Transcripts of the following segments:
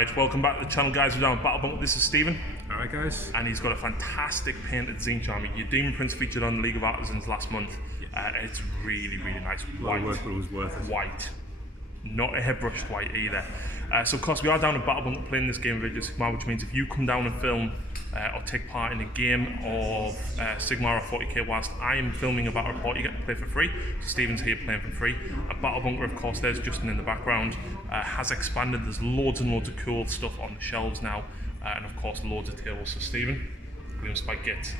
Right, welcome back to the channel, guys. We're down at Battle Bunker. This is Stephen. Alright, guys. And he's got a fantastic painted Tzeentch army. Your Demon Prince featured on League of Artisans last month. It's really, really nice. White. Work, but it was worth it. White. Not a hairbrushed white either. So of course we are down at Battle Bunker playing this game of Age of Sigmar, which means if you come down and film or take part in a game of Sigmar or 40k whilst I am filming a battle report, you get to play for free. So Stephen's here playing for free. At Battle Bunker, of course, there's Justin in the background, has expanded. There's loads and loads of cool stuff on the shelves now, and of course loads of tables. So Stephen, Gloomspike Git.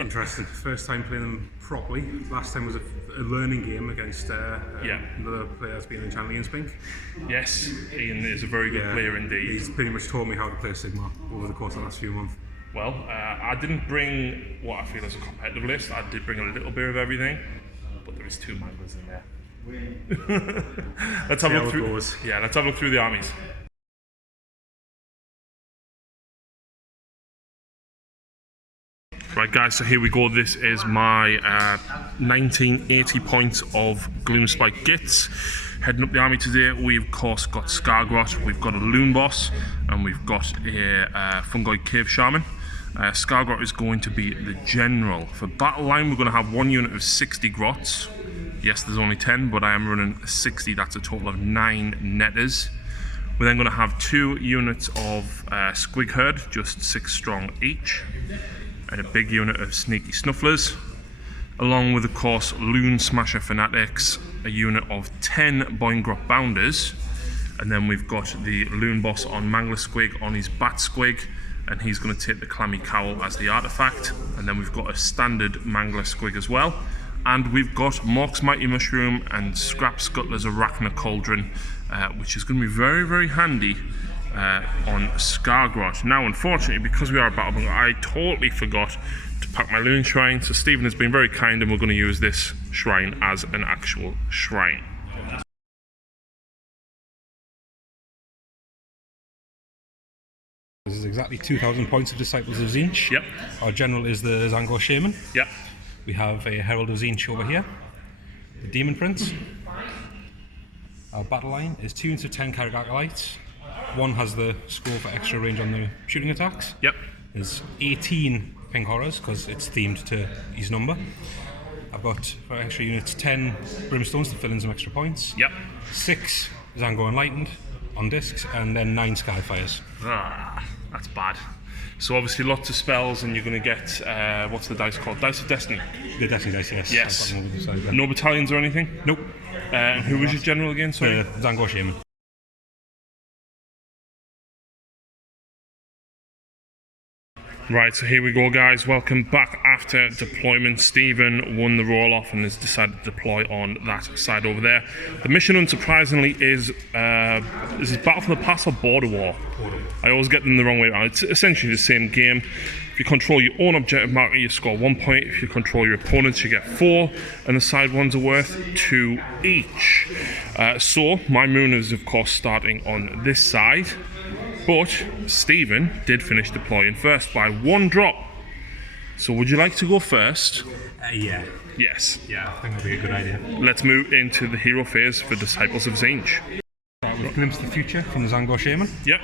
Interesting. First time playing them properly. Last time was a learning game against another player that's been in channel, Ian Spink. Yes, Ian is a very good player indeed. He's pretty much taught me how to play Sigmar over the course of the last few months. Well, I didn't bring what I feel is a competitive list. I did bring a little bit of everything, but there is 2 manglers in there. Let's have a look through. Yeah, let's have a look through the armies. Right, guys, so here we go. This is my 1980 points of Gloomspike Gits. Heading up the army today, we've of course got Skargrot, we've got a Loon Boss, and we've got a Fungoid Cave Shaman. Skargrot is going to be the general. For battle line, we're going to have 1 unit of 60 Grots. Yes, there's only 10, but I am running 60. That's a total of 9 netters. We're then going to have 2 units of Squig Herd, just 6 strong each, and a big unit of Sneaky Snufflers, along with, of course, Loon Smasher Fanatics, a unit of 10 Boingrot Bounders, and then we've got the Loon Boss on Mangler Squig on his Bat Squig, and he's going to take the Clammy Cowl as the artifact, and then we've got a standard Mangler Squig as well, and we've got Mork's Mighty Mushroom and Scrap Scuttler's Arachna Cauldron, which is going to be very, very handy on Skargrot. Now, unfortunately, because we are at Battle Bunker, I totally forgot to pack my Loon Shrine, so Stephen has been very kind and we're going to use this shrine as an actual shrine. This is exactly 2,000 points of Disciples of Tzeentch. Yep. Our general is the Tzaangor Shaman. Yep. We have a Herald of Tzeentch over here. The Demon Prince. Our battle line is 2 units of 10 Carreg Acolytes. 1 has the score for extra range on the shooting attacks. Yep. There's 18 Pink Horrors because it's themed to his number. I've got for extra units 10 Brimstones to fill in some extra points. Yep. 6 Tzaangor Enlightened on discs, and then 9 Skyfires. Ah, that's bad. So obviously lots of spells, and you're going to get what's the dice called? Dice of Destiny. The Destiny dice, yes. Yes. I've got them over the side there. No battalions or anything? Nope. And who was your general again? Sorry. The Tzaangor Shaman. Right, so here we go, guys. Welcome back after deployment. Stephen won the roll-off and has decided to deploy on that side over there. The mission, unsurprisingly, is Battle for the Pass or Border War? I always get them the wrong way around. It's essentially the same game. If you control your own objective marker, you score 1 point. If you control your opponents, you get 4, and the side ones are worth 2 each. So my moon is, of course, starting on this side. But Stephen did finish deploying first by 1 drop. So would you like to go first? Yeah. Yes. Yeah, I think that'd be a good idea. Let's move into the hero phase for Disciples of Tzeentch. Right, we've glimpsed the future from the Tzaangor Shaman. Yep.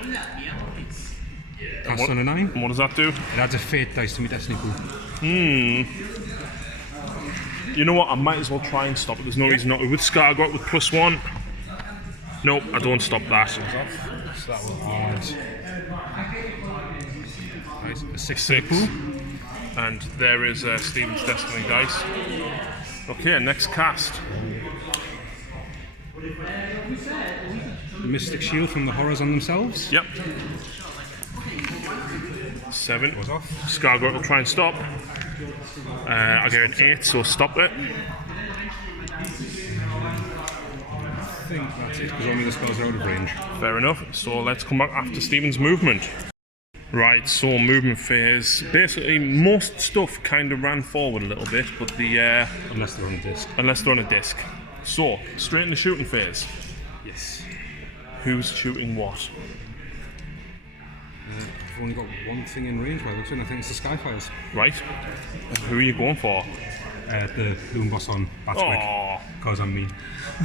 Cast on a 9. And what does that do? It adds a Fate dice to my Destiny pool. You know what? I might as well try and stop it. There's no reason not to. With Skargrot with +1. Nope, I don't stop that. So that will add a 6 to the 6. pool. And there is Stephen's Destiny dice. Okay, next cast. The Mystic Shield from the Horrors on themselves. Yep. 7. Goes off. Skargrot will try and stop. I get an 8, so stop it. I think that's it, because only the spells are out of range. Fair enough. So let's come back after Stephen's movement. Right, so movement phase. Basically, most stuff kind of ran forward a little bit, but the Unless they're on a disc. unless they're on a disc. So straight in the shooting phase. Yes. Who's shooting what? I've only got one thing in range by the looks of it, and I think it's the Skyfires. Right. Who are you going for? The Loon Boss on Batsquig, Oh, because I'm mean.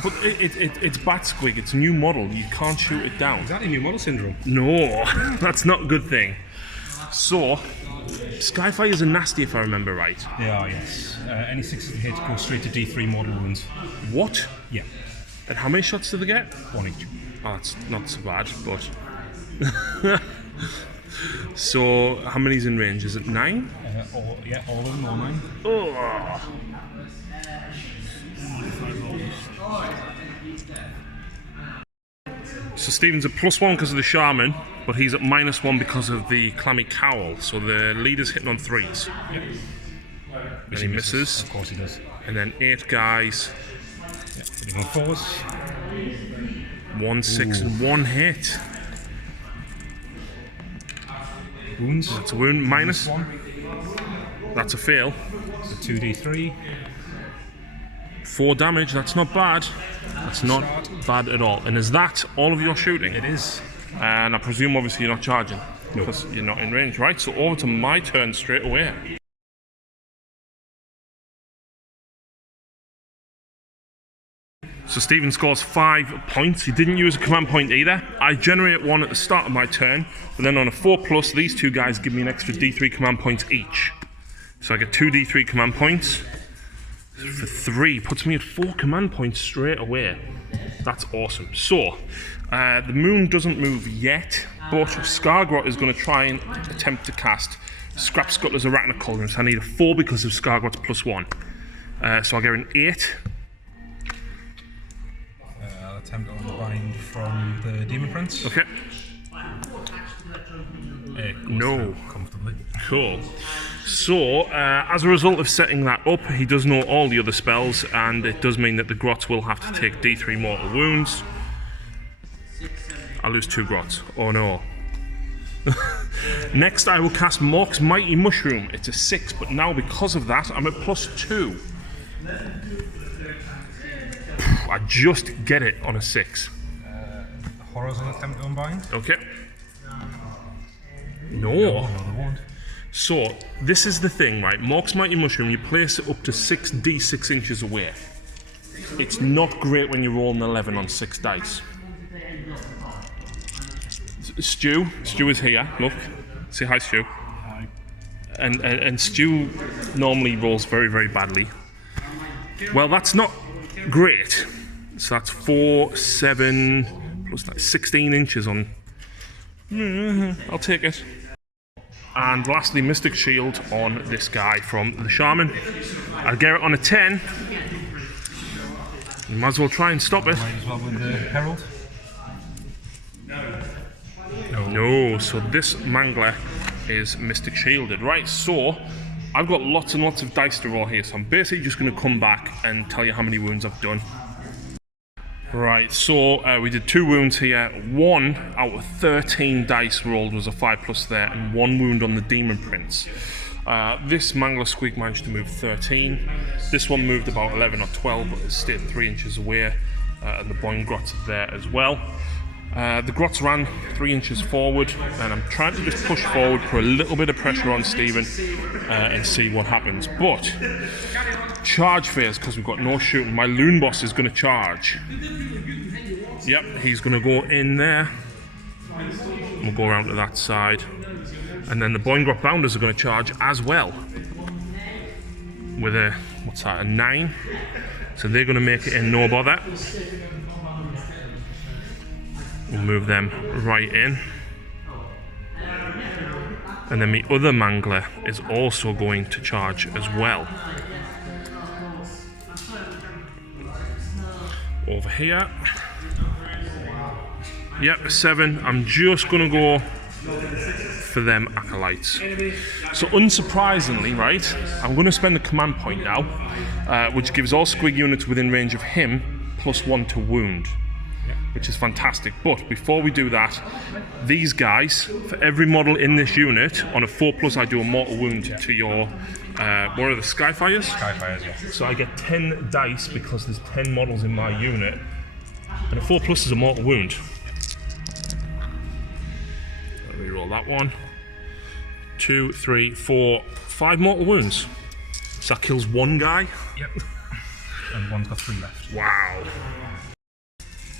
but it's Batsquig. It's a new model. You can't shoot it down. Is that a new model syndrome? No, that's not a good thing. So, Skyfires are nasty if I remember right. They are, yes. Any 6 hit go straight to D3 model wounds. What? Yeah, And how many shots do they get? 1 each. Oh, that's not so bad, but... So, how many's in range? Is it 9? All of them, all 9. Oh. So Stephen's at +1 because of the Shaman, but he's at -1 because of the Clammy Cowl. So the leader's hitting on 3s. And he misses. Of course he does. And then 8 guys, Yeah, hitting on 4s. 1, 6, and 1 hit. Wounds. It's a wound minus. -1. That's a fail. So 2d3. 4 damage, that's not bad. That's not bad at all. And is that all of your shooting? It is. And I presume obviously you're not charging. No. Because you're not in range, right? So over to my turn straight away. So Stephen scores 5 points. He didn't use a command point either. I generate 1 at the start of my turn, but then on a 4+, these 2 guys give me an extra D3 command points each. So I get 2 D3 command points for 3. Puts me at 4 command points straight away. That's awesome. So, the moon doesn't move yet, but Skargrot is going to try and attempt to cast Scrap Scuttler's Arachna Cauldrons. I need a 4 because of Skargrot's +1. So I'll get an 8. I'll attempt to unbind from the Demon Prince. Okay. No. Comfortably. Cool. So, as a result of setting that up, he does know all the other spells, and it does mean that the Grots will have to take D3 mortal wounds. I lose 2 Grots. Oh no. Next, I will cast Mork's Mighty Mushroom. It's a 6, but now because of that, I'm at +2. I just get it on a 6. Horrors on attempt to unbind. Okay. No. No, they won't. So, this is the thing, right? Mork's Mighty Mushroom, you place it up to 6d6 inches away. It's not great when you roll an 11 on 6 dice. Stu is here, look. Say hi, Stu. Hi. And Stu normally rolls very, very badly. Well, that's not great. So that's 4, 7, plus that 16 inches on... I'll take it. And lastly, Mystic Shield on this guy from the Shaman. I'll get it on a 10. You might as well try and stop it. Might as well with the Herald. No, so this Mangler is Mystic Shielded. Right, so I've got lots and lots of dice to roll here, so I'm basically just going to come back and tell you how many wounds I've done. Right, so we did 2 wounds here. 1 out of 13 dice rolled was a 5+ there, and 1 wound on the Demon Prince. This Mangler Squeak managed to move 13. This one moved about 11 or 12, but it stayed 3 inches away. And the Boing Grots are there as well. The Grots ran 3 inches forward, and I'm trying to just push forward, put a little bit of pressure on Stephen, and see what happens. But charge phase, because we've got no shooting. My Loon Boss is going to charge. Yep, he's going to go in there. We'll go around to that side. And then the Boing Grot Bounders are going to charge as well. With a, what's that, a 9. So they're going to make it in no bother. We'll move them right in. And then the other Mangler is also going to charge as well. Over here. Yep, 7. I'm just going to go for them Acolytes. So unsurprisingly, right, I'm going to spend the command point now, which gives all Squig units within range of him +1 to wound, which is fantastic. But before we do that, these guys, for every model in this unit, on a 4+, I do a mortal wound to your, what are the Skyfires? Skyfires, yeah. So I get 10 dice because there's 10 models in my unit, and a 4+ is a mortal wound. Let me roll that one. 2, 3, 4, 5 mortal wounds. So that kills one guy. Yep. And one's got 3 left. Wow.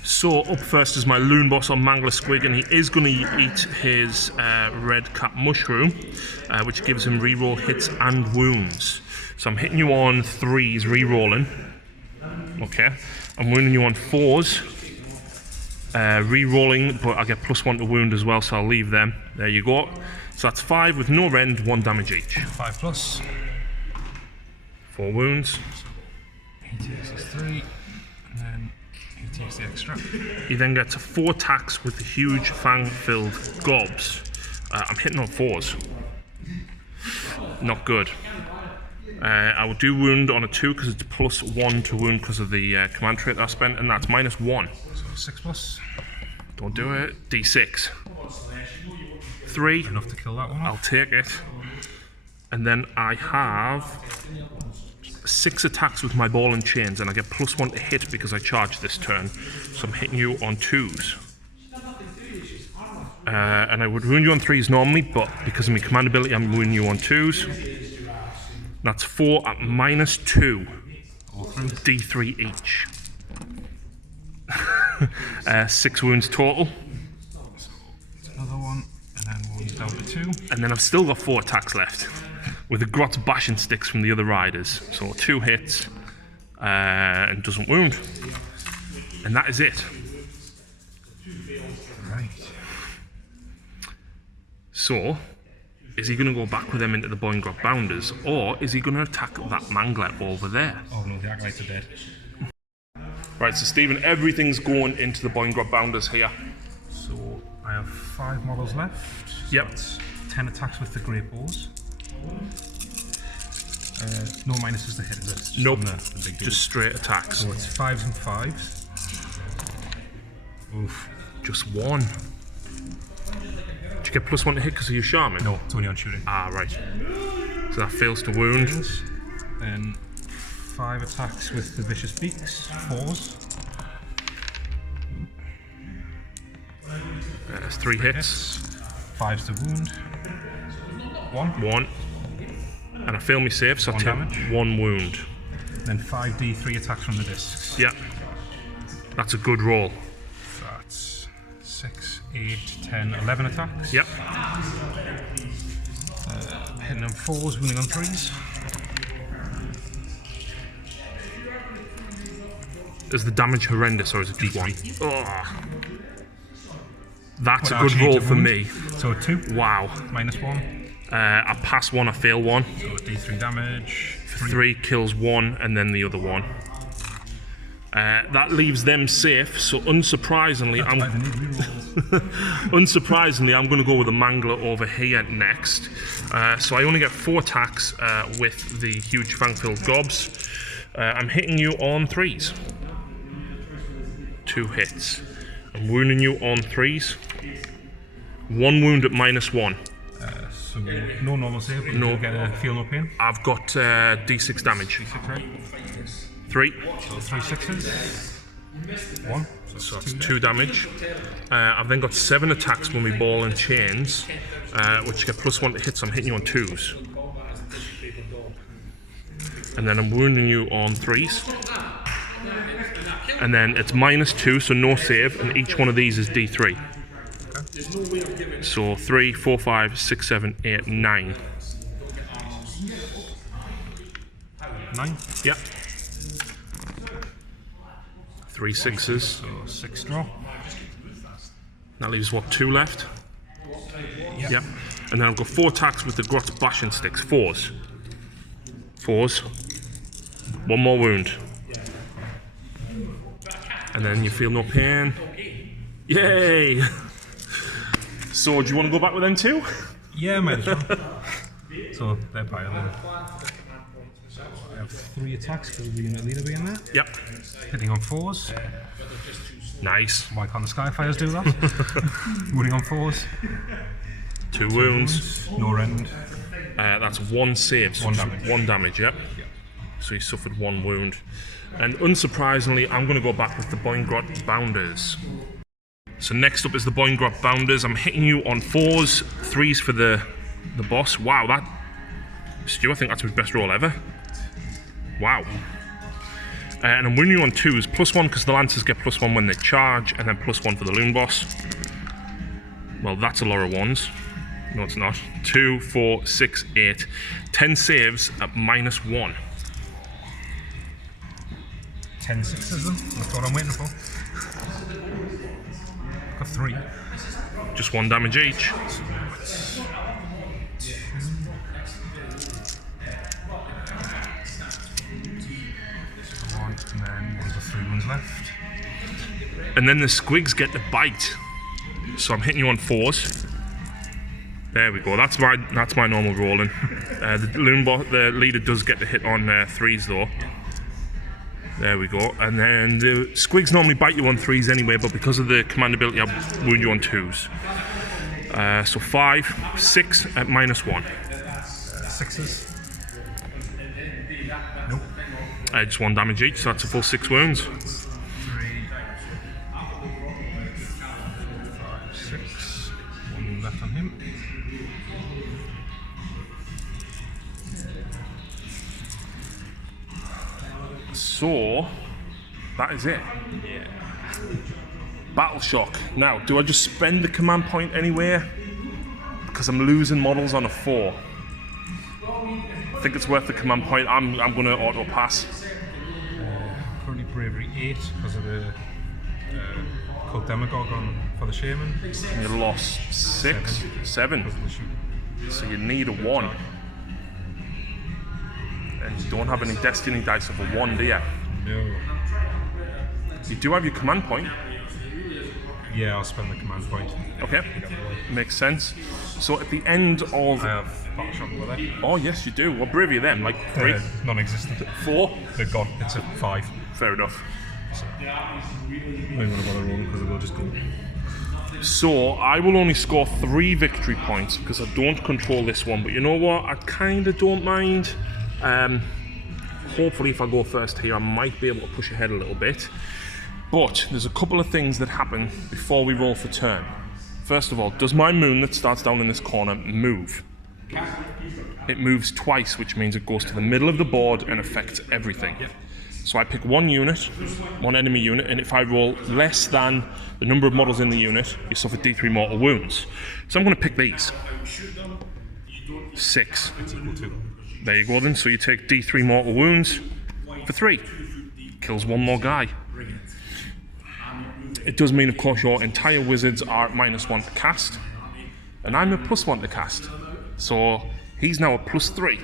So up first is my Loon Boss on Mangler Squig, and he is going to eat his red cap mushroom, which gives him reroll hits and wounds. So I'm hitting you on 3s, rerolling. Okay. I'm wounding you on 4s, rerolling, but I get +1 to wound as well, so I'll leave them. There you go. So that's 5 with no rend, 1 damage each. 5 plus. 4 wounds. He takes his 3, and then he takes the extra. He then gets 4 attacks with the huge fang-filled gobs. I'm hitting on 4s. Not good. I will do wound on a 2 because it's +1 to wound because of the command trait I spent, and that's -1. So 6 plus. Don't do it. D6. 3. Enough to kill that one I'll off. take it. And then I have 6 attacks with my ball and chains, and I get +1 to hit because I charge this turn. So I'm hitting you on 2s. And I would wound you on 3s normally, but because of my command ability, I'm wounding you on 2s. That's 4 at -2. D3 each. 6 wounds total. Another one, and then one's down to 2. And then I've still got 4 attacks left with the Grot's bashing sticks from the other riders. So 2 hits and doesn't wound. And that is it. Right. So, is he going to go back with them into the Boingrot Bounders, or is he going to attack that Mangler over there? Oh no, the Acolytes are dead. Right, so Stephen, everything's going into the Boingrot Bounders here. So I have 5 models left. So Yep. that's 10 attacks with the Great Bows. No minuses to hit, is it? It's just Nope, on the big dude. just straight attacks. So it's 5s and 5s. Oof. Just 1. Did you get +1 to hit because of your Shaman? No, it's only on shooting. Ah, right. So that fails to wound. Then 5 attacks with the Vicious Beaks, 4s. That's 3 hits. 5s to wound. 1. 1. And I fail my save, so I 1 take damage. 1 wound. Then 5d3 attacks from the discs. Yeah. That's a good roll. So that's 6, 8, 10, 11 attacks. Yep. Hitting on 4s, wounding on 3s. Is the damage horrendous, or is it just 1? D3. Oh. That's Well, a good actually, roll it's a for wound. me. So 2, Wow. -1. I pass 1, I fail 1. So d3 damage. 3 kills 1, and then the other 1. That leaves them safe, so unsurprisingly, I'm going to go with the Mangler over here next. So I only get 4 attacks with the huge fang-filled gobs. I'm hitting you on 3s. 2 hits. I'm wounding you on 3s. 1 wound at -1. So no normal save, but No. you get a feel no pain. I've got D6 damage. 3. So 3 6s. 1. So that's 2 damage. I've then got 7 attacks with my ball and chains, which get +1 to hit, so I'm hitting you on 2s. And then I'm wounding you on 3s. And then it's -2, so no save, and each one of these is D3. So 3, 4, 5, 6, 7, 8, 9. 9. Yep. 3 6s. So 6 draw. That leaves what, 2 left? Yep. And then I've got 4 attacks with the Grot's bashing sticks. 4s. 4s. 1 more wound. And then you feel no pain. Yay! So, do you want to go back with them too? Yeah, might as well. So they're by 11. I have 3 attacks because of the unit leader being there. Yep. Hitting on 4s. Nice. Why can't the Skyfires do that? Wounding on 4s. 2 wounds. No rend. That's 1 save. So 1 damage. 1 damage, yep. So he suffered 1 wound. And unsurprisingly, I'm going to go back with the Boingrot Bounders. So next up is the Boingrot Bounders. I'm hitting you on 4s, 3s for the the boss. Wow, that... Stu, I think that's his best roll ever. Wow. And I'm winning you on 2s. +1 because the Lancers get +1 when they charge, and then +1 for the Loon Boss. Well, that's a lot of 1s. No, it's not. 2, 4, 6, 8. 10 saves at -1. 10 sixes then. That's what I'm waiting for. Got 3. Just 1 damage each. And then one of the 3 ones left. And then the squigs get the bite. So I'm hitting you on 4s. There we go. That's my normal rolling. The leader does get the hit on 3s though. There we go. And then the squigs normally bite you on 3s anyway, but because of the command ability, I wound you on 2s. So 5, 6 at -1. 6s. Nope. Just 1 damage each, so that's a full 6 wounds. 3, 5, 6. 1 left on him. So, that is it. Yeah. Battle Shock. Now, do I just spend the command point anywhere? Because I'm losing models on a 4. I think it's worth the command point. I'm going to auto pass. Currently bravery 8 because of the cult demagogue on for the shaman. You lost 6, 7. So you need a 1. And you don't have any destiny dice of a 1, do you? No. You do have your command point. Yeah, I'll spend the command point. Okay, makes sense. So at the end of... I have Battle Shock with it. Oh yes, you do. What bravery then? Like 3? Non-existent. 4? They're gone. It's a 5. Fair enough. I'm going to bother rolling because they'll just go. So I will only score 3 victory points because I don't control this one. But you know what? I kind of don't mind. Hopefully if I go first here, I might be able to push ahead a little bit. But there's a couple of things that happen before we roll for turn. First of all, does my moon that starts down in this corner move? It moves twice, which means it goes to the middle of the board and affects everything. So I pick 1 unit, 1 enemy unit, and if I roll less than the number of models in the unit, you suffer D3 mortal wounds. So I'm going to pick these. 6. There you go then, so you take D3 mortal wounds for 3. Kills 1 more guy. It does mean, of course, your entire wizards are at -1 to cast, and I'm at +1 to cast. So he's now at +3.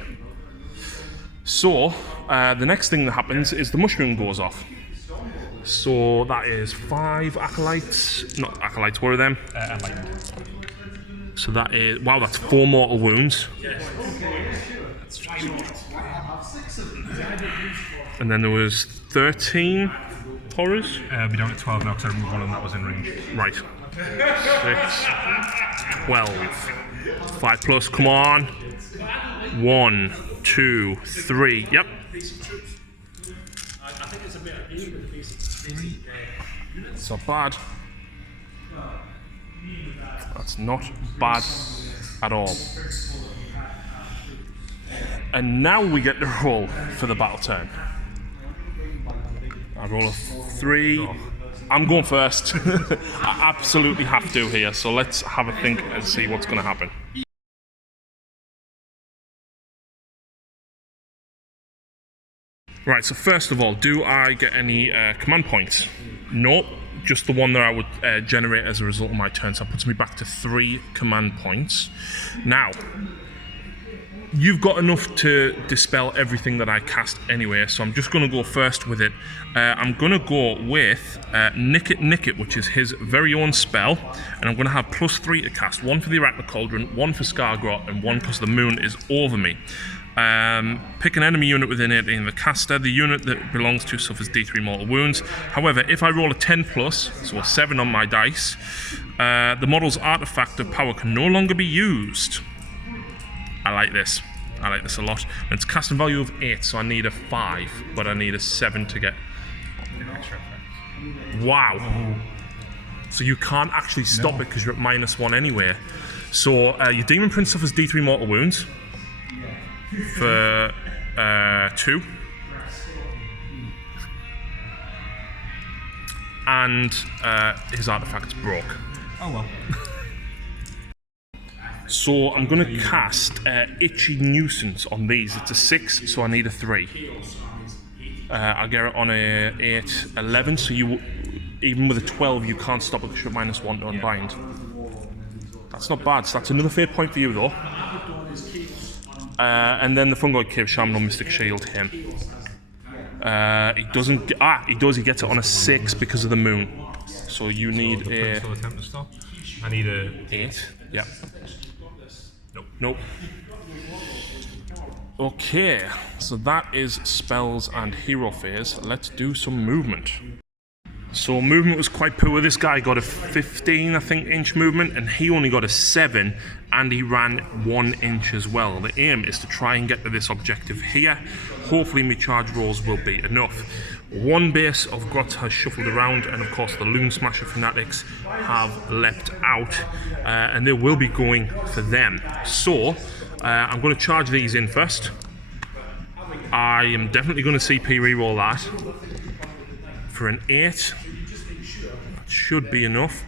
So the next thing that happens is the mushroom goes off. So that is 5 acolytes, not acolytes, what are them? Enlightened. So that is, wow, that's 4 mortal wounds. And then there was 13 horrors. We're down at 12 now because I removed one and that was in range. Right. 6, 12. 5 plus, come on. 1, 2, 3. Yep. It's not bad. That's not bad at all. And now we get to roll for the battle turn. I roll a 3. I'm going first. I absolutely have to here, so let's have a think and see what's going to happen. Right, so first of all, do I get any command points? Nope, just the one that I would generate as a result of my turn, so that puts me back to 3 command points. Now, you've got enough to dispel everything that I cast anyway, so I'm just going to go first with it. I'm going to go with Nick It, which is his very own spell, and I'm going to have +3 to cast. 1 for the Arachna Cauldron, 1 for Skargrot, and 1 because the moon is over me. Pick an enemy unit within it in the caster. The unit that belongs to suffers D3 mortal wounds. However, if I roll a 10+, so a 7 on my dice, the model's artifact of power can no longer be used. I like this. I like this a lot. And it's casting value of 8, so I need a 5, but I need a 7 to get. Wow. So you can't actually stop it because you're at -1 anyway. So your Demon Prince suffers D3 mortal wounds for 2. And his artifact's broke. Oh well. So I'm going to cast Itchy Nuisance on these. It's a 6, so I need a 3. I get it on a 8, 11, so even with a 12 you can't stop it because you're -1 to unbind. That's not bad, so that's another fate point for you though. And then the Fungoid Cave Shaman on Mystic Shield him. He doesn't get, he does, he gets it on a 6 because of the moon. So you need a... I need a... 8, yeah. Nope. Okay, so that is spells and hero phase. Let's do some movement. So movement was quite poor. This guy got a 15, I think, inch movement, and he only got a 7, and he ran 1 inch as well. The aim is to try and get to this objective here. Hopefully my charge rolls will be enough. One base of Grots has shuffled around, and of course the Loon Smasher Fanatics have leapt out, and they will be going for them. So I'm going to charge these in first. I am definitely going to CP reroll that for an 8. That should be enough.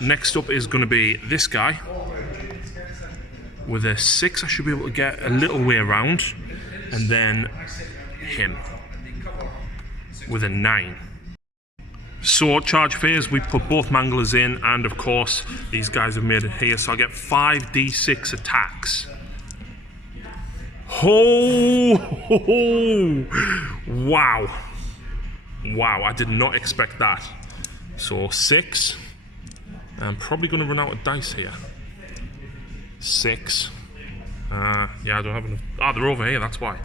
Next up is going to be this guy with a 6. I should be able to get a little way around, and then him with a 9. So charge phase, we put both Manglers in, and of course these guys have made it here, so I get 5d6 attacks. Oh, wow. Wow, I did not expect that. So 6. I'm probably going to run out of dice here. 6. Yeah, I don't have enough. Ah, they're over here, that's why.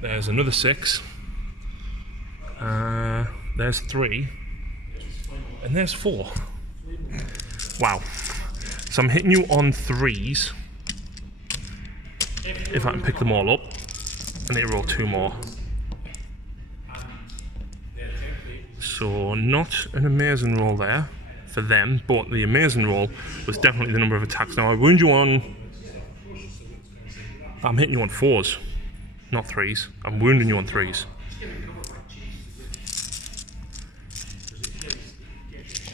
There's another 6. There's 3. And there's 4. Wow. So I'm hitting you on 3s. If I can pick them all up. I need to roll 2 more. So not an amazing roll there for them, but the amazing roll was definitely the number of attacks. Now I wound you on... I'm hitting you on 4s, not 3s. I'm wounding you on 3s.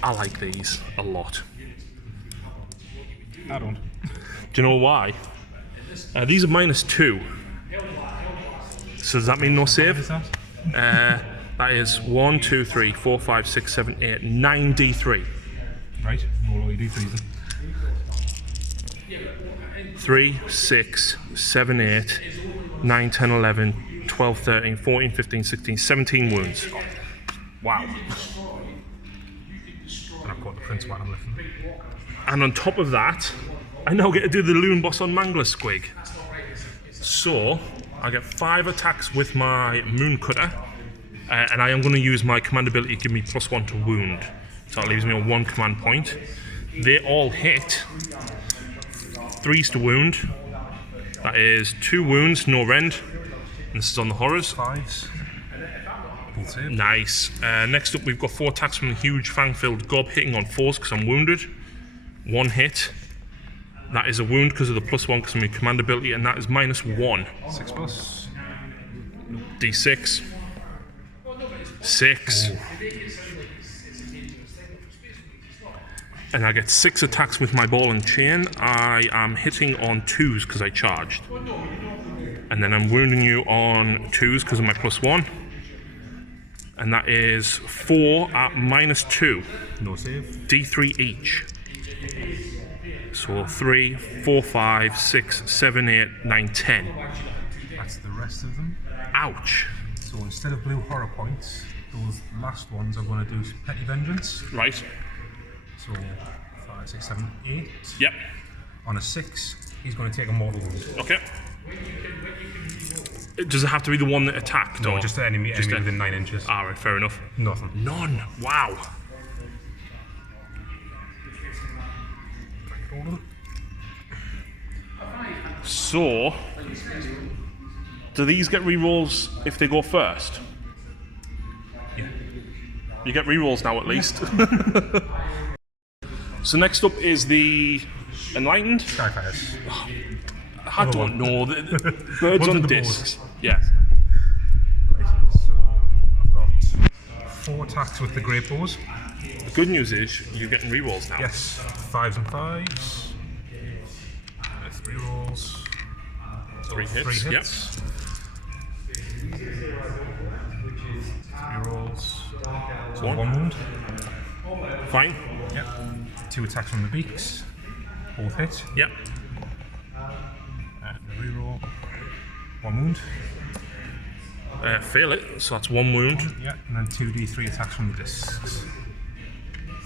I like these a lot. I don't. Do you know why? These are -2. So does that mean no save? That is 1, 2, 3, 4, 5, 6, 7, 8, 9 D3. Right, roll all your D3s then. 3, 6, 7, 8, 9, 10, 11, 12, 13, 14, 15, 16, 17 wounds. Wow. And I've got the Prince while I'm lifting. And on top of that, I now get to do the Loon Boss on Mangler Squig. So, I get 5 attacks with my Moon Cutter, and I am going to use my command ability to give me +1 to wound. So that leaves me on 1 command point. They all hit. 3s to wound. That is 2 wounds, no rend. And this is on the horrors. 5s. Nice. Next up, we've got 4 attacks from the huge fang-filled gob, hitting on 4s because I'm wounded. 1 hit. That is a wound because of the +1 because of my command ability, and that is -1. 6+. D6. 6. And I get 6 attacks with my ball and chain. I am hitting on 2s because I charged. And then I'm wounding you on 2s because of my +1. And that is 4 at -2. No save. D3 each. So 3, 4, 5, 6, 7, 8, 9, 10. That's the rest of them. Ouch. So instead of blue horror points, those last ones are going to do Petty Vengeance. Right. So 5, 6, 7, 8. Yep. On a 6, he's going to take a mortal wound. Okay. Does it have to be the one that attacked? No, or just an enemy within 9 inches. Alright, fair enough. Nothing. None. Wow. So, do these get rerolls if they go first? Yeah. You get rerolls now at least. So next up is the Enlightened. Skyfires. I don't know. The birds One's on on the discs. Yeah. So I've got 4 attacks with the great bows. The good news is you're getting rerolls now. Yes, 5s and 5s. 3 rolls. 3 hits. 3 Yep. hits. 3 rolls. So 1 wound. Fine. Yep. 2 attacks from the beaks. Both hit. Yep. And a reroll. 1 wound. Fail it. So that's 1 wound. Yeah, and then 2d3 attacks from the discs.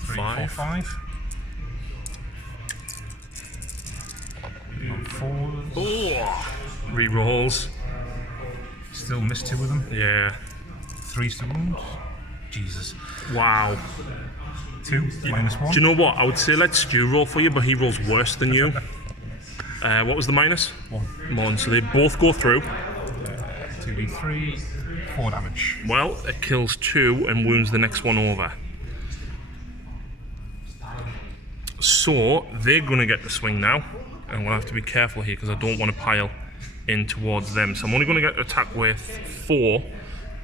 3, 4, 5. 4s. Oh. Rerolls. Still missed 2 of them. Yeah. 3s to wound. Jesus. Wow. 2 minus 1. Do you know what? I would say let Stu roll for you, but he rolls worse than you. What was the minus? 1. So they both go through. 2d3. 4 damage. Well, it kills 2 and wounds the next one over. So they're going to get the swing now. And I'm going to have to be careful here because I don't want to pile in towards them. So I'm only going to get to attack with 4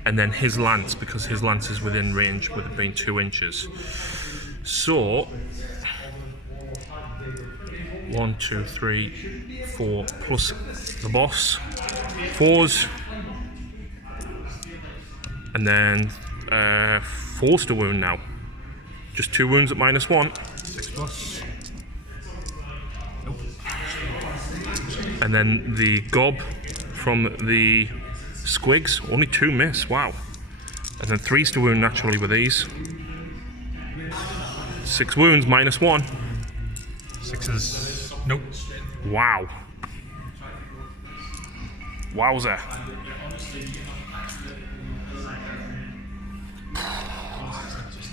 and then his lance because his lance is within range with it being 2 inches. So 1, 2, 3, 4 plus the boss. 4s. And then 4's to wound now. Just 2 wounds at minus 1. 6 plus. Nope. And then the gob from the squigs. Only 2 miss. Wow. And then 3's to wound naturally with these. 6 wounds, minus 1. 6s. Nope. Wow. Wowzer.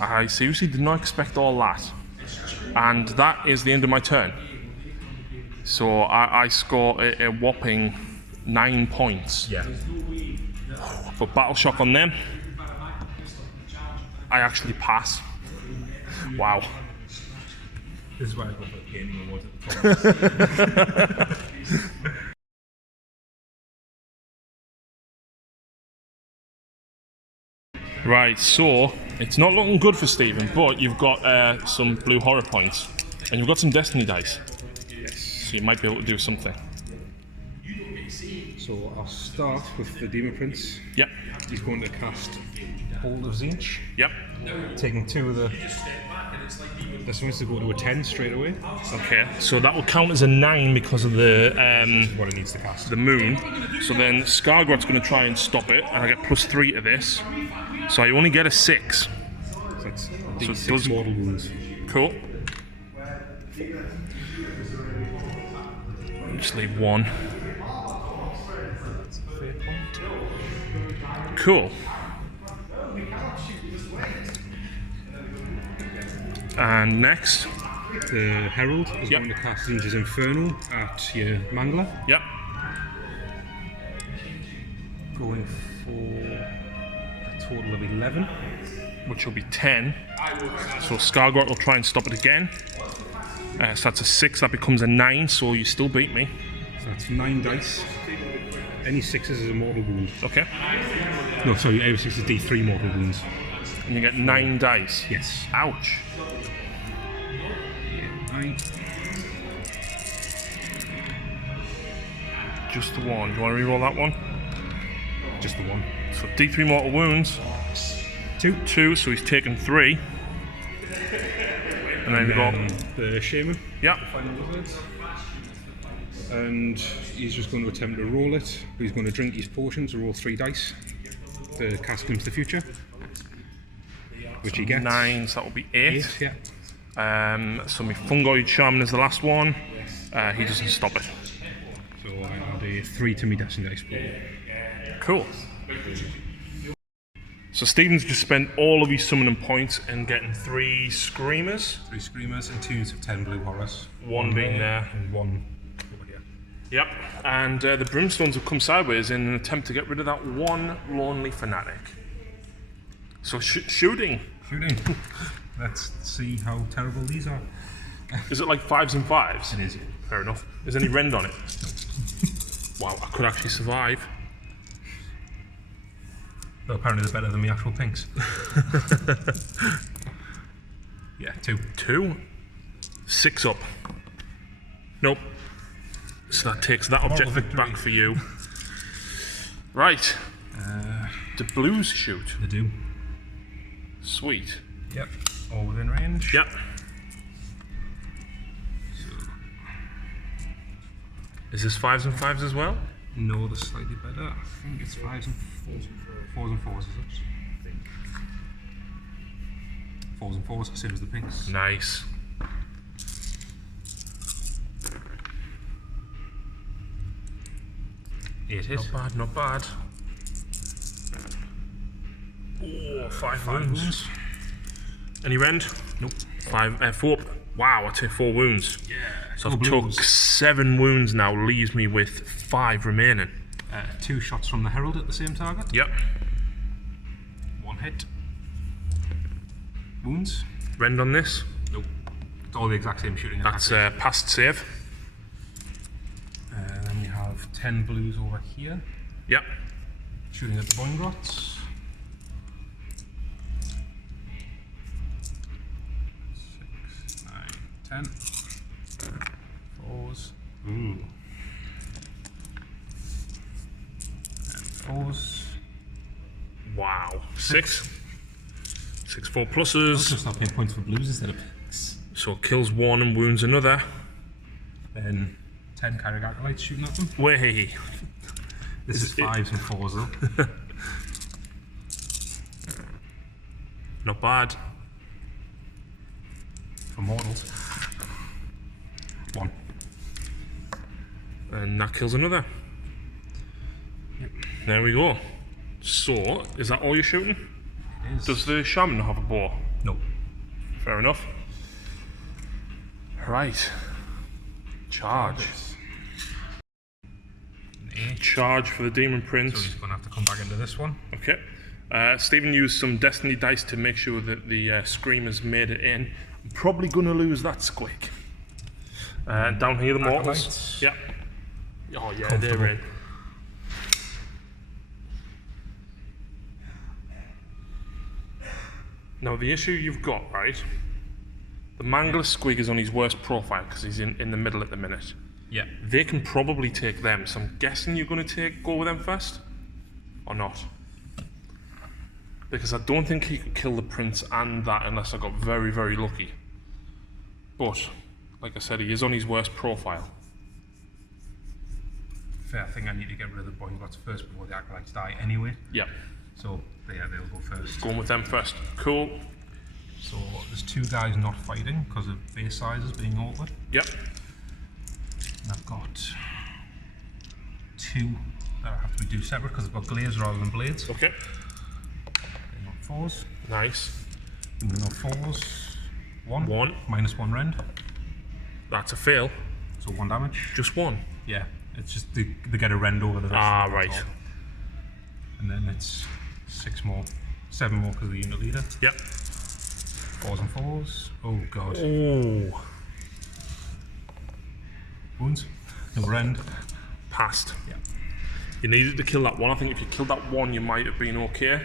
I seriously did not expect all that. And that is the end of my turn. So I score a whopping 9 points. Yeah. But Battle Shock on them, I actually pass. Wow. This is why I go for the gaming awards at the top. Right, so it's not looking good for Stephen, but you've got some blue horror points and you've got some destiny dice. Yes. So you might be able to do something. So I'll start with the Demon Prince. Yep, He's going to cast Hold of Zinch, yep. taking 2 of the. This one's to go to a 10 straight away. Okay, so that will count as a 9 because of the What it needs to cast. moon. So then Skargrot's going to try and stop it, and I get +3 to this. So I only get a 6. So it's So D6 it does- mortal wounds. Cool. Just leave 1. Cool. And next, The Herald is Yep. going to cast Zinch's Inferno at your Mangler. yep, Going for a total of 11. which will be 10. So Skargrot will try and stop it again. So that's a 6, that becomes a 9, so you still beat me. So that's 9 dice. Any 6s is a mortal wound. Okay. No, sorry, every 6 is D3 mortal wounds. And you get 9 dice. Yes. Ouch. 9. Just the 1. Do you want to reroll that one? Just the 1. So D3 mortal wounds. 2, so he's taken 3. And then you've got. The Shaman. Yep. Final wizard. And he's just going to attempt to roll it. He's going to drink his potion to roll 3 dice to cast into the future. Which he gets. 9, so that will be 8. 8, yeah. So my Fungoid Shaman is the last one. He doesn't stop it. So I add a 3 to me destiny dice pool. Cool. So Stephen's just spent all of his summoning points and getting 3 Screamers. 3 Screamers and 2 units of 10 Blue Horrors. One being there. And 1 over here. Yep. And the Brimstones have come sideways in an attempt to get rid of that one lonely fanatic. So shooting. Shooting. Let's see how terrible these are. Is it like 5s and 5s? It is. Fair enough. Is there any rend on it? Wow, I could actually survive. Though apparently they're better than the actual pinks. Yeah, 2. 2? 6 up. Nope. So that takes that objective victory. back for you. Right. Do blues shoot? They do. Sweet. Yep. All within range. Yep. Is this 5s and 5s as well? No, they're slightly better. I think it's 5s and 4s. 4s and 4s, is it? 4s and 4s, same as the pinks. Nice. It is. Not bad, not bad. Oh, 5 wounds. Any rend? Nope. 4. Wow, I take 4 wounds. Yeah. So I've took 7 wounds now, leaves me with 5 remaining. 2 shots from the Herald at the same target. Yep. 1 hit. Wounds? Rend on this. Nope. It's all the exact same shooting. That's past save. Then we have 10 blues over here. Yep. Shooting at the Boingrots. 6, 9, 10. 4s. Ooh. And 4s. Wow. 6. 6 4 Let's pluses. just not paying points for blues instead of pinks. So kills 1 and wounds another. Then 10 Kyrag Acolytes shooting at them. Way. This is 5s and 4s though. Not bad. For mortals. 1. And that kills another. Yep. There we go. So, is that all you're shooting? It is. Does the shaman have a bow? No. Fair enough. Right. Charge. Charge for the Demon So Prince. he's going to have to come back into this one. Okay. Stephen used some Destiny dice to make sure that the Screamers made it in. I'm probably going to lose that squeak. Down here, the mortals. Acolytes. Yep. Oh yeah, they're in. Now the issue you've got, right? The Mangler Squig is on his worst profile because he's in the middle at the minute. Yeah. They can probably take them, so I'm guessing you're going to go with them first? Or not? Because I don't think he could kill the Prince and that unless I got very, very lucky. But, like I said, he is on his worst profile. Fair thing, I need to get rid of the Boingrots first before the Acolytes die anyway. Yep. So, yeah, they'll go first. Going with them first. Cool. So, there's 2 guys not fighting because of base sizes being altered. Yep. And I've got 2 that have to be separate because I've got glaives rather than blades. Okay. They're not 4s. Nice. And they're not 4s. 1. 1. Minus 1 rend. That's a fail. So 1 damage. Just 1. Yeah. It's just they get a rend over the rest. Ah, of the right. top. And then it's 6 more. 7 more because of the unit leader. Yep. 4s and 4s. Oh god. Oh. Wounds. No rend. Passed. Yeah. You needed to kill that one. I think if you killed that one, you might have been okay.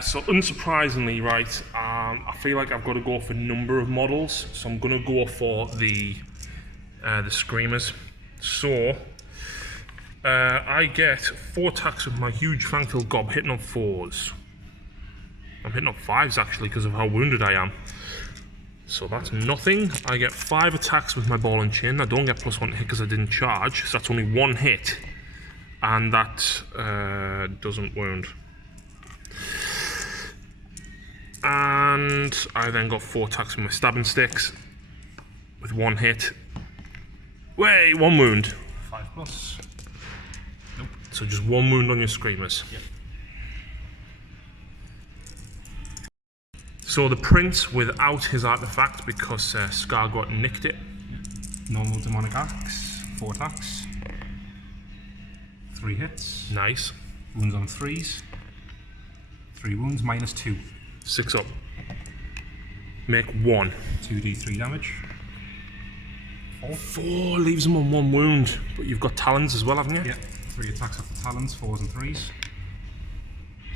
So unsurprisingly, right, I feel like I've got to go for number of models. So I'm going to go for the Screamers. So I get 4 attacks with my huge Fangful Gob hitting on 4s. I'm hitting on 5s actually because of how wounded I am. So that's nothing. I get 5 attacks with my ball and chain. I don't get +1 hit because I didn't charge. So that's only 1 hit. And that doesn't wound. And I then got 4 attacks with my stabbing sticks. With 1 hit. Wait, 1 wound. 5+. Nope. So just 1 wound on your Screamers. Yep. So the Prince without his artifact because Skargot nicked it. Normal demonic axe. 4 attacks. 3 hits. Nice. Wounds on 3s. 3 wounds, -2. 6 up. Make 1. 2d3 damage. 4. 4 leaves him on 1 wound, but you've got talons as well, haven't you? Yeah, 3 attacks off the talons, 4s and 3s.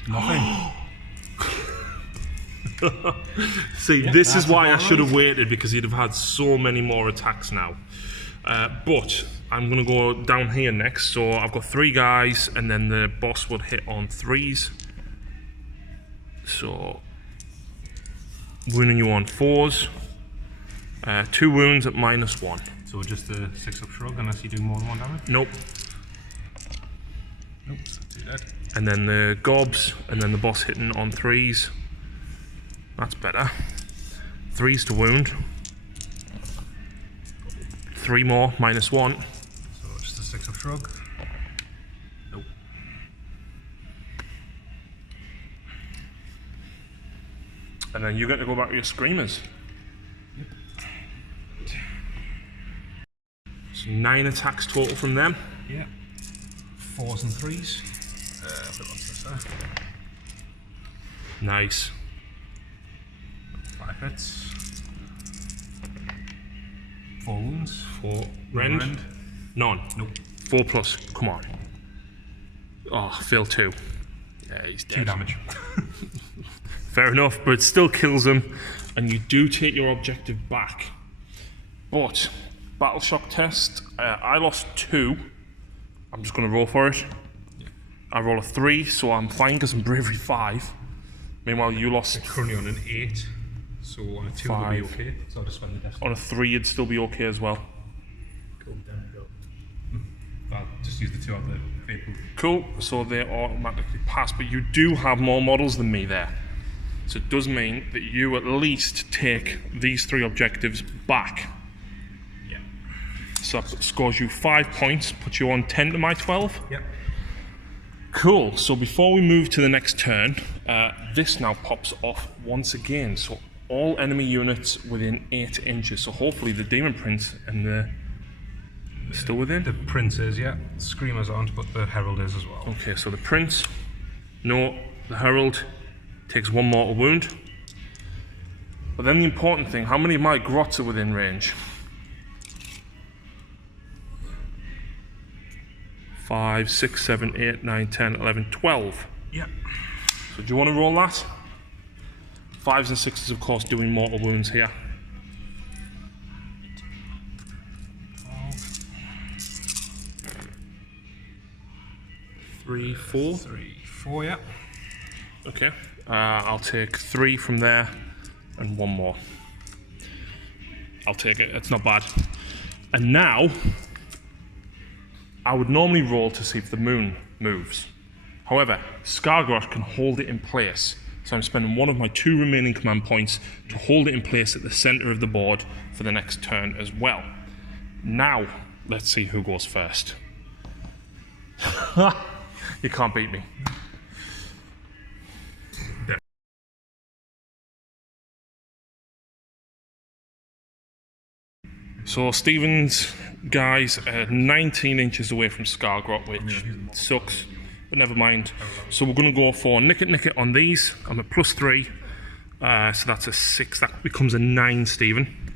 Nothing. See, this is why I should have waited, because he'd have had so many more attacks now. But I'm going to go down here next. So I've got 3 guys, and then the boss would hit on 3s. So wounding you on 4s. 2 wounds at -1. So just a 6-up shrug unless you do more than 1 damage? Nope. Nope, that's too dead. And then the gobs, and then the boss hitting on 3s. That's better. 3s to wound. 3 more, -1. So just a 6-up shrug. Nope. And then you get to go back to your screamers. Yep. So 9 attacks total from them. Yeah. 4s and 3s. Put on this there. Nice. 5 hits. 4 wounds. 4 rend. None. Nope. 4 plus. Come on. Oh, fail 2. Yeah, he's dead. 2 damage. Fair enough, but it still kills him, and you do take your objective back. But battle shock test. I lost 2. I'm just going to roll for it. Yeah. I roll a 3, so I'm fine because I'm bravery 5. Meanwhile, you lost. Currently on an 8, so on a 2 will be 5. okay. So I'll just spend the destiny. On a 3, you'd still be okay as well. Cool. I'll just use the 2 out of the fate pool. Cool, so they automatically pass, but you do have more models than me there. So it does mean that you at least take these 3 objectives back. Yeah. So that scores you 5 points, puts you on 10 to my 12. Yep. Cool, so before we move to the next turn, this now pops off once again. So all enemy units within 8 inches. So hopefully the Demon Prince and the... Still within? The Prince is, yeah. Screamers aren't, but the Herald is as well. Okay, so the Prince, no, the Herald takes 1 mortal wound. But then the important thing, how many of my grots are within range? 5, 6, 7, 8, 9, 10, 11, 12. Yeah. So do you want to roll that? 5s and 6s, of course, doing mortal wounds here. 3, 4. 3, 4, yeah. Okay. I'll take 3 from there and 1 more. I'll take it. It's not bad. And now, I would normally roll to see if the moon moves. However, Skargroth can hold it in place. So I'm spending 1 of my 2 remaining command points to hold it in place at the center of the board for the next turn as well. Now, let's see who goes first. You can't beat me. So Stephen's guys are 19 inches away from Skargroth, which sucks, but never mind. So we're going to go for nick it on these. I'm at +3, so that's a 6. That becomes a 9, Stephen.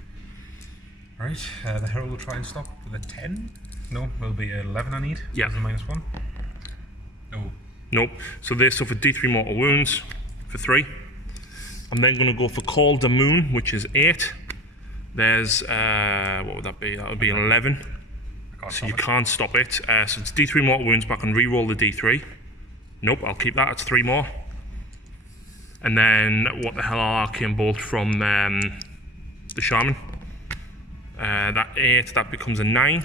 Right, the Herald will try and stop with a 10. No, it'll be 11 I need. Yeah. As a -1. No. Nope. So they suffer D3 mortal wounds for 3. I'm then going to go for Call the Moon, which is 8. There's, what would that be? That would be 11. So you can't stop it. So it's D3 mortal wounds, but I can re-roll the D3. Nope, I'll keep that. It's 3 more. And then, what the hell, Arcane Bolt from the Shaman. That 8, that becomes a 9.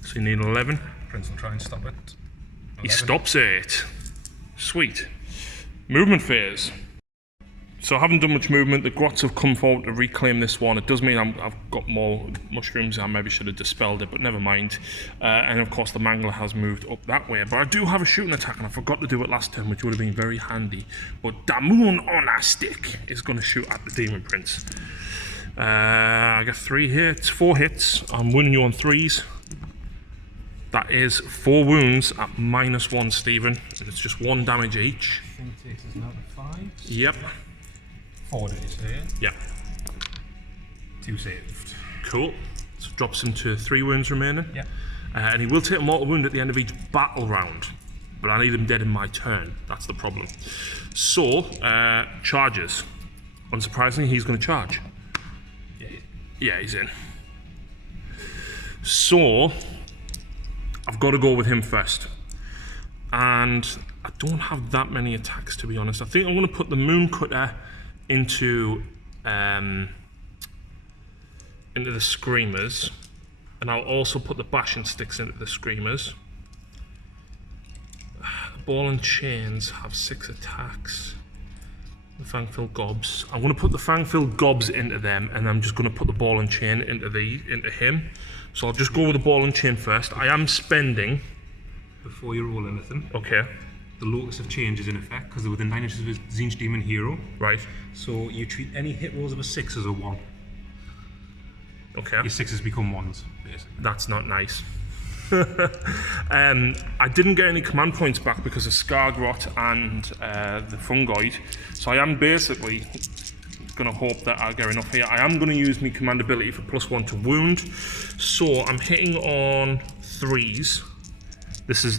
So you need 11. Prince will try and stop it. 11. He stops it. Sweet. Movement phase. So I haven't done much movement. The grots have come forward to reclaim this one. It does mean I've got more mushrooms. I maybe should have dispelled it, but never mind. And of course the Mangler has moved up that way. But I do have a shooting attack, and I forgot to do it last turn, which would have been very handy. But Damoon on a stick is going to shoot at the Demon Prince. I get 3 hits, 4 hits. I'm winning you on 3s. That is 4 wounds at -1, Stephen. And it's just 1 damage each. I think this is now 5. Yep. 4 did you say? Yep. 2 saved. Cool. So drops him to 3 wounds remaining. Yeah. And he will take a mortal wound at the end of each battle round. But I need him dead in my turn. That's the problem. So, charges. Unsurprisingly, he's going to charge. Yeah, he's in. So, I've got to go with him first. And I don't have that many attacks, to be honest. I think I'm going to put the Moon Cutter into the Screamers. And I'll also put the Bashing Sticks into the Screamers. The Ball and Chains have 6 attacks. The Fang-filled Gobs. I'm going to put the Fang-filled Gobs into them, and I'm just going to put the Ball and Chain into him. So I'll just go with the Ball and Chain first. I am spending. Before you roll anything, Okay. the Locus of Change is in effect because they're within 9 inches of a Tzeentch Demon hero. Right. So you treat any hit rolls of a 6 as a 1. Okay. Your 6s become 1s, basically. That's not nice. I didn't get any command points back because of Skargrot and the Fungoid, so I am basically going to hope that I get enough here. I am going to use my command ability for +1 to wound, so I'm hitting on 3s. This is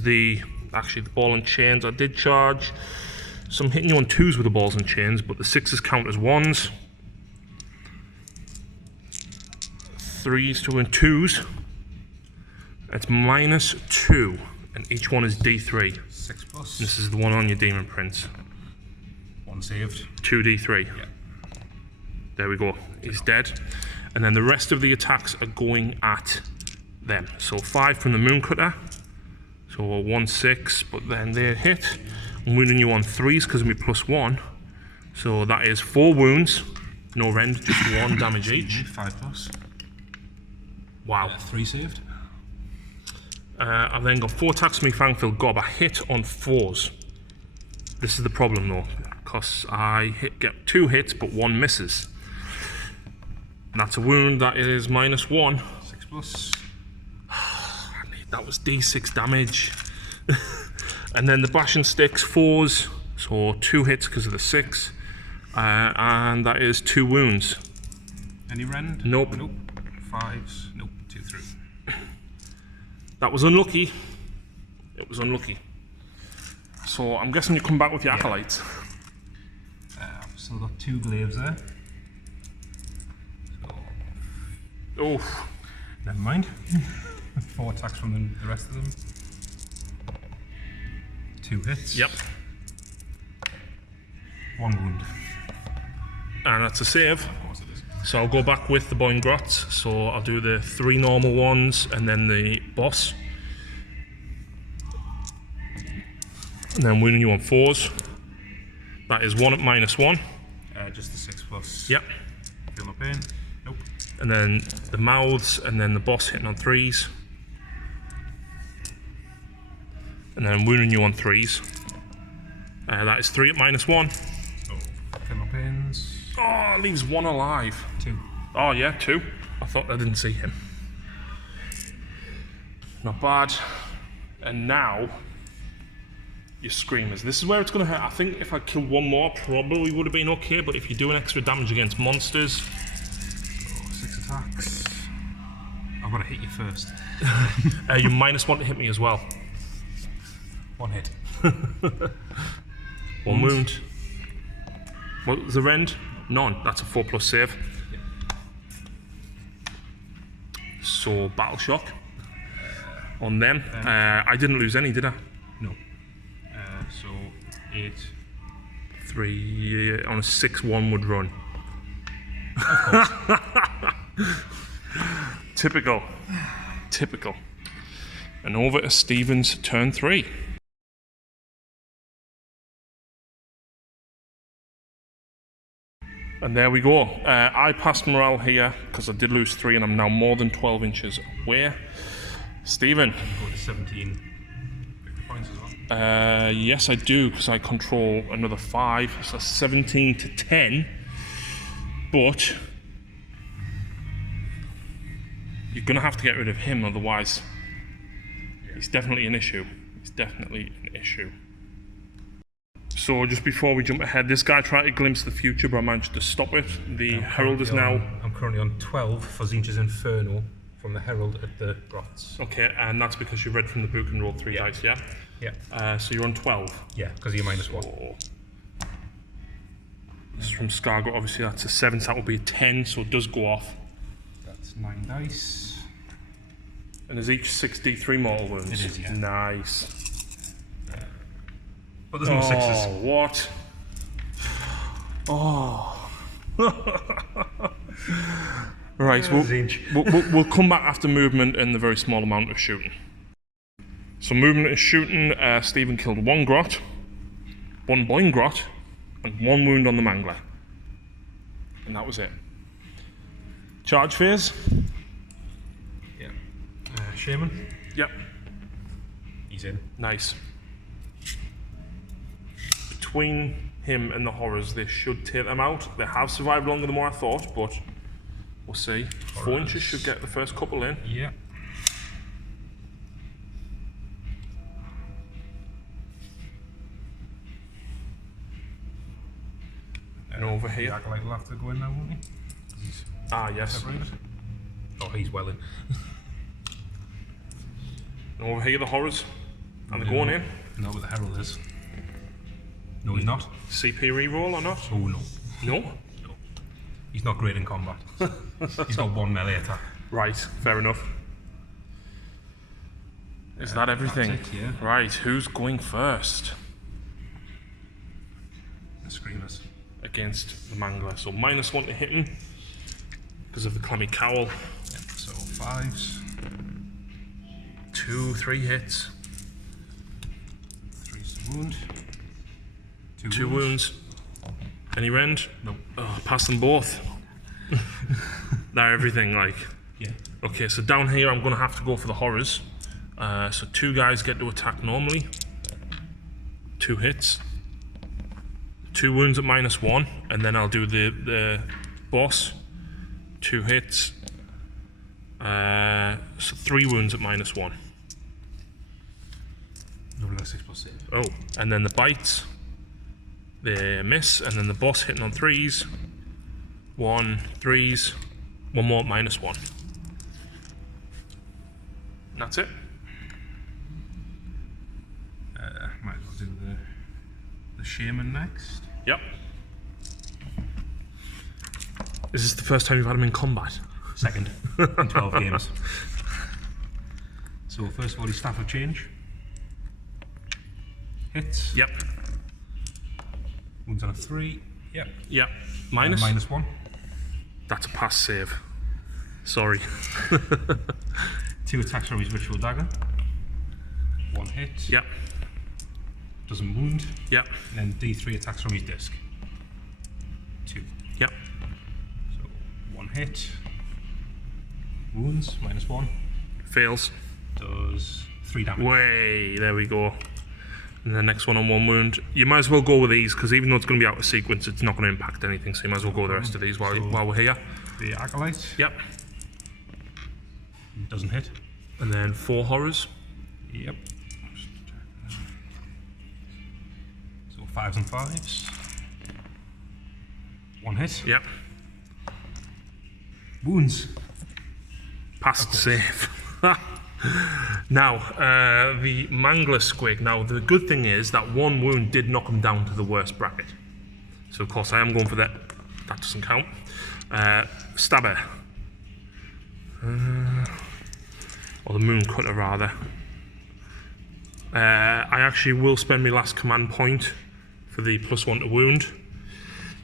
actually the Ball and Chains. I did charge, so I'm hitting you on 2s with the Balls and Chains, but the 6s count as 1s. 3s to win 2s. It's -2, and each one is D3. 6+. This is the one on your Demon Prince. 1 saved. 2D3. Yeah. There we go. He's dead. And then the rest of the attacks are going at them. So 5 from the Moon Cutter. So 1, 6, but then they hit. I'm wounding you on 3s because of my +1. So that is 4 wounds. No rend, just 1 damage each. 5+. Wow. 3 saved. I've then got 4 attacks from my Fang-filled Gob. I hit on 4s. This is the problem though, because I get 2 hits but 1 misses. And that's a wound. That is -1. 6+. That was D6 damage. And then the Bashing Sticks, 4s. So 2 hits because of the 6. And that is 2 wounds. Any rend? Nope. Nope. 5s? Nope. 2 through. That was unlucky. It was unlucky. So I'm guessing you come back with your Acolytes. I've still got 2 glaives there. So, Oh, never mind. 4 attacks from the rest of them. 2 hits. yep. 1 wound. And that's a save. Of course it is. So I'll go back with the Boingrots. So I'll do the 3 normal ones and then the boss. And then wounding you on 4s. That is 1 at -1. Just the 6+. Yep. Feel no pain? Nope. And then the mouths and then the boss hitting on 3s. And then wounding you on 3s. That is 3 at -1. Oh. Feel no pains? Oh, leaves 1 alive. 2. Oh yeah, 2. I thought I didn't see him. Not bad. And now, your Screamers. This is where it's going to hurt. I think if I killed 1 more, probably would have been okay, but if you're doing extra damage against monsters... Oh, 6 attacks. I've got to hit you first. you -1 to hit me as well. 1 hit. 1 wound. What was the rend? None. That's a 4+ save. Yeah. So, Battle Shock on them. I didn't lose any, did I? No. So 8. 3 on a 6-1 would run. Typical. Typical. And over to Stephen's turn 3. And there we go. I passed morale here because I did lose 3 and I'm now more than 12 inches away. Stephen. Go to 17 points as well. Yes, I do because I control another 5, so 17 to 10. But you're gonna have to get rid of him, otherwise he's definitely an issue. He's definitely an issue. So just before we jump ahead, this guy tried to glimpse the future, but I managed to stop it. The Herald is now... I'm currently on 12 for Tzeentch's Inferno from the Herald at the Grots. Okay, and that's because you read from the book and rolled 3 dice, yeah? Yeah. So you're on 12. Yeah, because you're -1. Oh. This is from Scargrot, obviously that's a 7, so that will be a 10, so it does go off. That's 9 dice. And is each 6d3 mortal wounds? It is, yeah. Nice. But there's no 6s. Oh, what? Oh. Right, we'll come back after movement and the very small amount of shooting. So movement and shooting, Stephen killed 1 grot, 1 boing grot, and 1 wound on the mangler. And that was it. Charge phase? Yeah. Shaman? Yep. He's in. Nice. Between him and the horrors, they should take them out. They have survived longer than what I thought, but we'll see. 4 inches should get the first couple in. Yeah. And over The here. Acolyte will have to go in now, won't he? Ah, yes. Separated. Oh, he's well in. And over here, the horrors. And they're going in. No, but the Herald is. No, he's not. CP reroll or not? Oh, no. No? No. He's not great in combat. He's got 1 melee attack. Right, fair enough. Is that everything? That's it, yeah. Right, who's going first? The Screamers. Against the Mangler. So -1 to hit him because of the clammy cowl. Yep, so 5s. 2, 3 hits. 3's the wound. 2 wounds. Any rend? Nope. Oh, pass them both. They're everything, like. Yeah. Okay, so down here I'm going to have to go for the horrors. So 2 guys get to attack normally. 2 hits. 2 wounds at -1, and then I'll do the boss. 2 hits. So 3 wounds at -1. Nobody got 6+6. Oh, and then the bites. They miss, and then the boss hitting on 3s. 1, 3s. 1 more at -1. And that's it. Might as well do the Shaman next. Yep. Is this the first time you've had him in combat? Second in 12 games. So first of all, his Staff of Change. Hits. Yep. Wounds on a 3. Yep. Yep. Minus? -1. That's a pass save. Sorry. 2 attacks from his Ritual Dagger. 1 hit. Yep. Doesn't wound. Yep. And then D3 attacks from his disc. 2. Yep. So 1 hit. Wounds, -1. Fails. Does 3 damage. Way, there we go. And the next one on 1 wound. You might as well go with these, because even though it's going to be out of sequence, it's not going to impact anything, so you might as well go with the rest of these while we're here. The Acolyte. Yep. Doesn't hit. And then 4 horrors. Yep. So 5s and 5s. 1 hit. Yep. Wounds. Passed save. Now, the Mangler Squig. Now, the good thing is that 1 wound did knock him down to the worst bracket. So, of course, I am going for that. That doesn't count. Stabber. Or the Moon Cutter, rather. I actually will spend my last command point for the +1 to wound.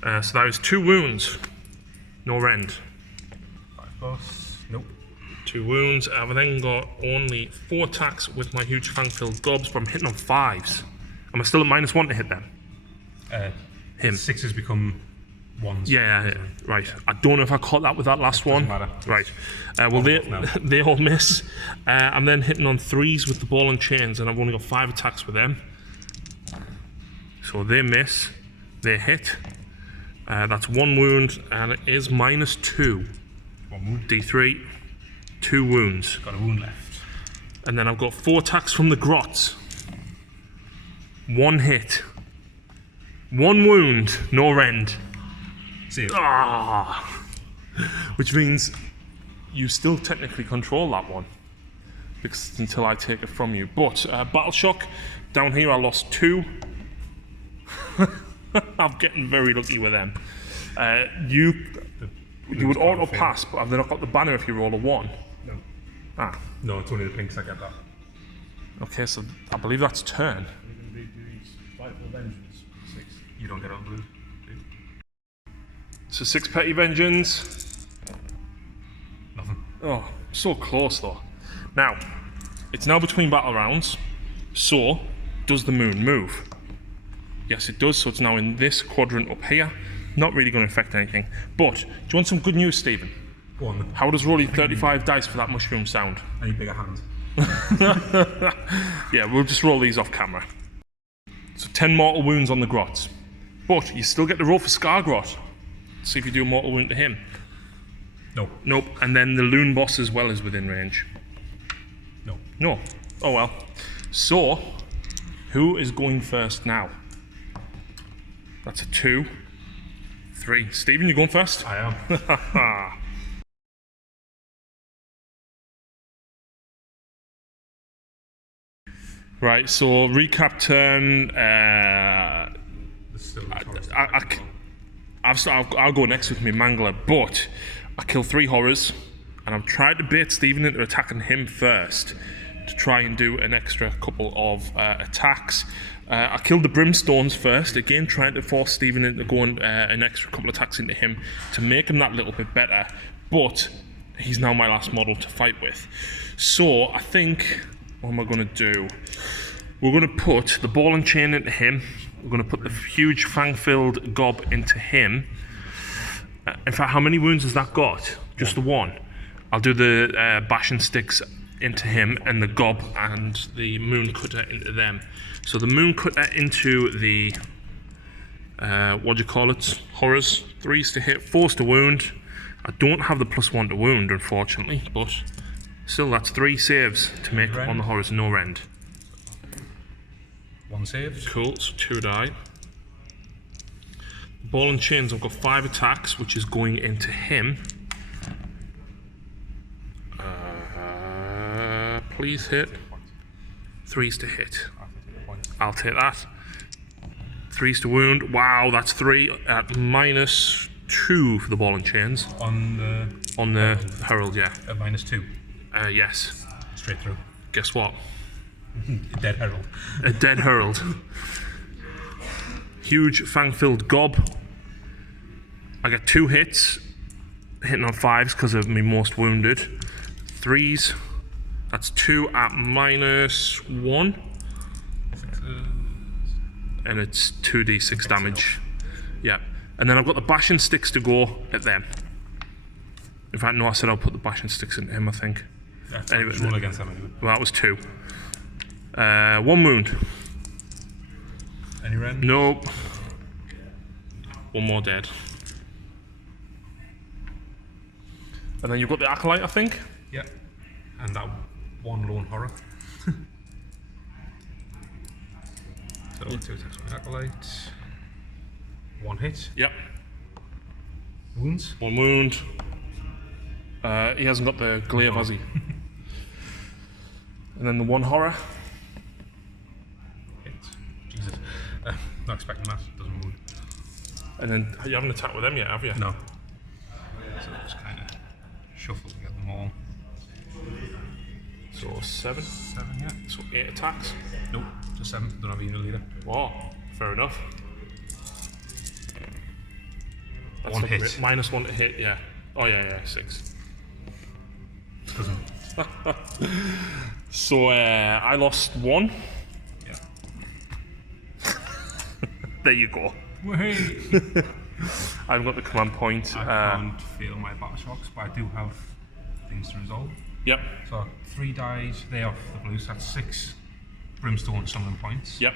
So that is 2 wounds. No rend. 5+. Nope. 2 wounds. I've then got only 4 attacks with my huge fang-filled gobs, but I'm hitting on 5s. Am I still at -1 to hit them? Him. 6s become 1s. Yeah, right. I don't know if I caught that with that last one. matter. Right. Well, they all miss. I'm then hitting on 3s with the ball and chains, and I've only got 5 attacks with them. So they miss. They hit. That's 1 wound, and it is -2. 1 wound. D3. 2 wounds. Got a wound left. And then I've got 4 attacks from the grots. 1 hit. 1 wound, no rend. Save. Ah! Which means you still technically control that one. Because until I take it from you. But Battle Shock, down here I lost 2. I'm getting very lucky with them. You would auto pass, but have they not got the banner if you roll a 1? No. Ah. No, it's only the pinks that get that. Okay, so I believe that's turn. You don't get on blue. So 6 petty vengeance. Nothing. Oh, so close though. Now, it's now between battle rounds. So, does the moon move? Yes, it does. So it's now in this quadrant up here. Not really going to affect anything. But, do you want some good news, Stephen? Go on then. How does rolling 35 dice for that mushroom sound? I need bigger hands. Yeah, we'll just roll these off camera. So 10 mortal wounds on the grot. But you still get to roll for Skargrot. See if you do a mortal wound to him. No. Nope. And then the Loon boss as well is within range. No. No. Oh well. So, who is going first now? That's a 2, 3. Stephen, you going first? I am. Right, so recap turn. I'll go next with my Mangler, but I kill 3 horrors, and I'm trying to bait Stephen into attacking him first to try and do an extra couple of attacks. I killed the Brimstones first, again trying to force Stephen into going an extra couple of attacks into him to make him that little bit better, but he's now my last model to fight with. So I think, what am I going to do? We're going to put the ball and chain into him. We're going to put the huge fang-filled gob into him. In fact, how many wounds has that got? Just the 1. I'll do the bashing sticks into him and the gob and the moon cutter into them. So the moon cutter into the, what do you call it? Horrors. 3s to hit, 4s to wound. I don't have the +1 to wound, unfortunately, but still that's 3 saves to make on the horrors, no rend. 1 saved. Cool, so 2 die. Ball and chains, I've got 5 attacks, which is going into him. Please hit. 3s to hit. I'll take that. 3s to wound. Wow, that's 3 at -2 for the ball and chains. On the Herald, yeah. At -2. Yes. Straight through. Guess what? Dead Herald. A dead Herald. Huge fang-filled gob. I get 2 hits, hitting on 5s because of me most wounded. 3s. That's 2 at -1. And it's 2d6 damage. Yeah. And then I've got the bashing sticks to go at them. In fact, no, I said I'll put the bashing sticks into him, I think. Yeah, anyway, roll against them anyway. Well, that was 2. 1 wound. Any rend? Nope. 1 more dead. And then you've got the Acolyte, I think? Yeah. And that 1 lone horror. So 2 attacks with Acolyte. 1 hit. Yep. Wounds? 1 wound. He hasn't got the glaive, has he? And then the 1 horror. Hit. Jesus. Not expecting that. Doesn't wound. And then you haven't attacked with them yet, have you? No. So just kind of shuffle to get them all. So 7. 7, yeah. So 8 attacks. Nope, just 7. Don't have even a leader. Wow, fair enough. That's 1 not hit. great. -1 to hit, yeah. Oh yeah, 6. Doesn't. So I lost 1. Yeah. There you go. Wait. I've got the command point. I can't feel my battle shocks, but I do have things to resolve. Yep. So 3 dies, they off the blue, so that's 6 brimstone summon points. Yep.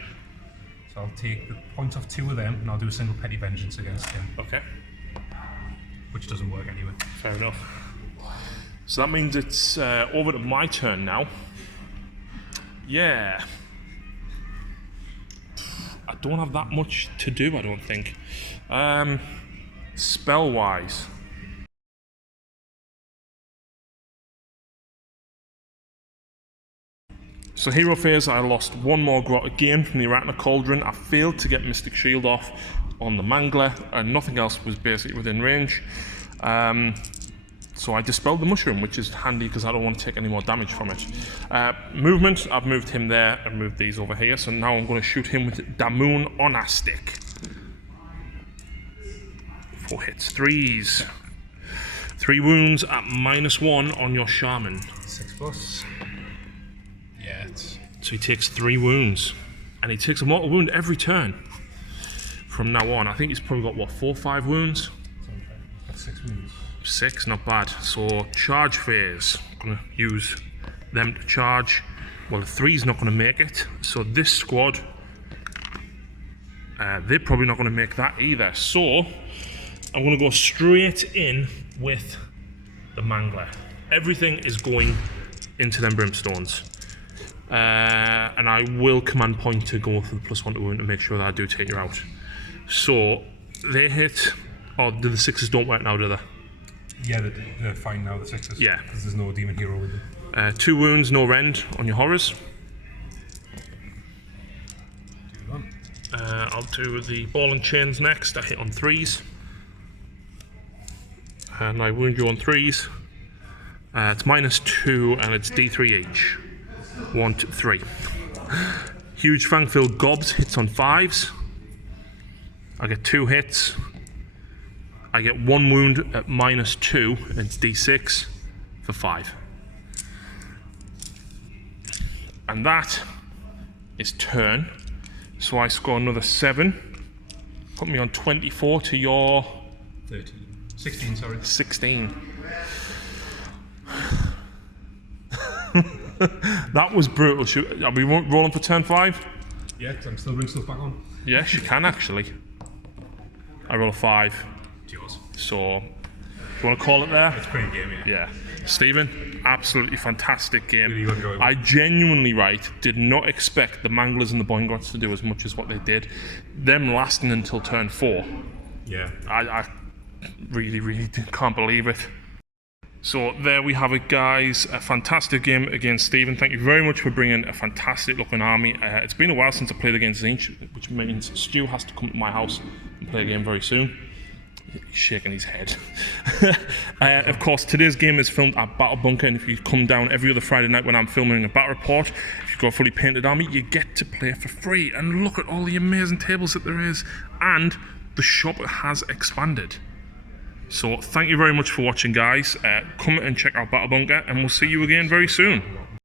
So I'll take the points off 2 of them and I'll do a single petty vengeance against him, Okay. which doesn't work anyway. Fair enough. So that means it's over to my turn now. Yeah. I don't have that much to do, I don't think. Spell-wise. So hero phase, I lost one more grot again from the Arachna Cauldron. I failed to get Mystic Shield off on the Mangler, and nothing else was basically within range. So I dispelled the mushroom, which is handy because I don't want to take any more damage from it. Movement, I've moved him there and moved these over here. So now I'm going to shoot him with Damoon on a stick. 4 hits, 3s. 3 wounds at -1 on your Shaman. 6+. Yeah, So he takes 3 wounds. And he takes a mortal wound every turn from now on. I think he's probably got, what, 4 or 5 wounds? That's 6 wounds. 6, not bad. So charge phase, I'm going to use them to charge. Well, the 3's not going to make it. So this squad, they're probably not going to make that either. So I'm going to go straight in with the Mangler. Everything is going into them Brimstones. And I will command point to go for the +1 to wound to make sure that I do take you out. So they hit. Oh, do the 6s don't work now, do they? Yeah, they're fine now, the 6s. Yeah. Because there's no demon hero with them. 2 wounds, no rend on your horrors. I'll do the ball and chains next. I hit on 3s. And I wound you on 3s. It's -2 and it's D3 each. 1, 2, 3. Huge Fangfield Gobs hits on 5s. I get 2 hits. I get 1 wound at -2, and it's D6 for 5. And that is turn. So I score another 7. Put me on 24 to your 13. 16, sorry. 16. That was brutal. Are we rolling for turn 5? Yeah, because I'm still bringing stuff back on. Yes, you can actually. I roll a 5. It's yours. So, you want to call it there? It's a great game, yeah. Yeah. Stephen, absolutely fantastic game. Really enjoyable. I genuinely, did not expect the Manglers and the Boingrots to do as much as what they did. Them lasting until turn 4. Yeah. I really can't believe it. So there we have it, guys. A fantastic game against Stephen. Thank you very much for bringing a fantastic looking army. It's been a while since I played against Zinch, which means Stu has to come to my house and play a game very soon. He's shaking his head. Of course, today's game is filmed at Battle Bunker, and if you come down every other Friday night when I'm filming a battle report, if you've got a fully painted army, you get to play for free. And look at all the amazing tables that there is. And the shop has expanded. So thank you very much for watching, guys. Come and check out Battle Bunker, and we'll see you again very soon.